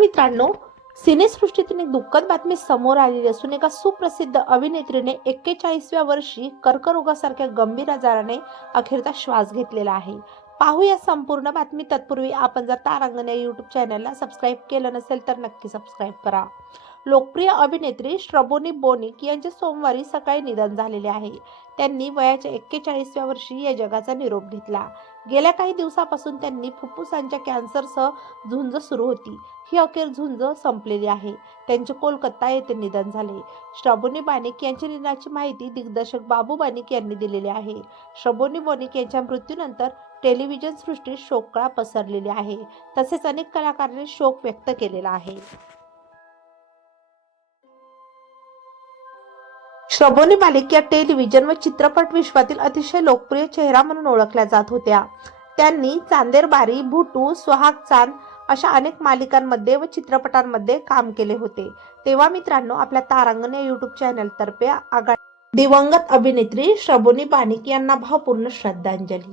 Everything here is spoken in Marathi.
मित्रांनो, सिनेसृष्टीतून एक दुःखद बातमी समोर आलेली असून एका सुप्रसिद्ध अभिनेत्रीने 41व्या वर्षी कर्करोगासारख्या गंभीर आजाराने अखेरचा श्वास घेतलेला आहे. पाहूया संपूर्ण बातमी. तत्पूर्वी आपण जर तारांगण या यूट्यूब चॅनलला सबस्क्राईब केलं नसेल तर नक्की सबस्क्राईब करा. लोकप्रिय अभिनेत्री श्रबोनी बोनिक यांचे सोमवारी सकाळी निधन झालेले आहे. त्यांनी वयाच्या 41व्या वर्षी या जगाचा निरोप घेतला. गेल्या काही दिवसापासून त्यांनी फुफ्फुसांच्या कॅन्सरसह झुंज सुरू होती. ही अखेर झुंज संपलेली आहे. त्यांचे कोलकाता येथे निधन झाले. श्रबोनी बोनिक यांच्या निधनाची माहिती दिग्दर्शक बाबू बोनिक यांनी दिलेली आहे. श्रबोनी बोनिक यांच्या मृत्यूनंतर टेलिव्हिजन सृष्टीत शोककळा पसरलेली आहे. तसेच अनेक कलाकारांनी शोक व्यक्त केलेला आहे. श्रबोनी बोनिक या टेलिव्हिजन व चित्रपट विश्वातील अतिशय लोकप्रिय चेहरा म्हणून ओळखल्या जात होत्या. त्यांनी चांदेर बारी, भूटू, सुहाग चांद अशा अनेक मालिकांमध्ये व चित्रपटांमध्ये काम केले होते. तेव्हा मित्रांनो, आपल्या तारांगण या यूट्यूब चॅनल तर्फे दिवंगत अभिनेत्री श्रबोनी बोनिक यांना भावपूर्ण श्रद्धांजली.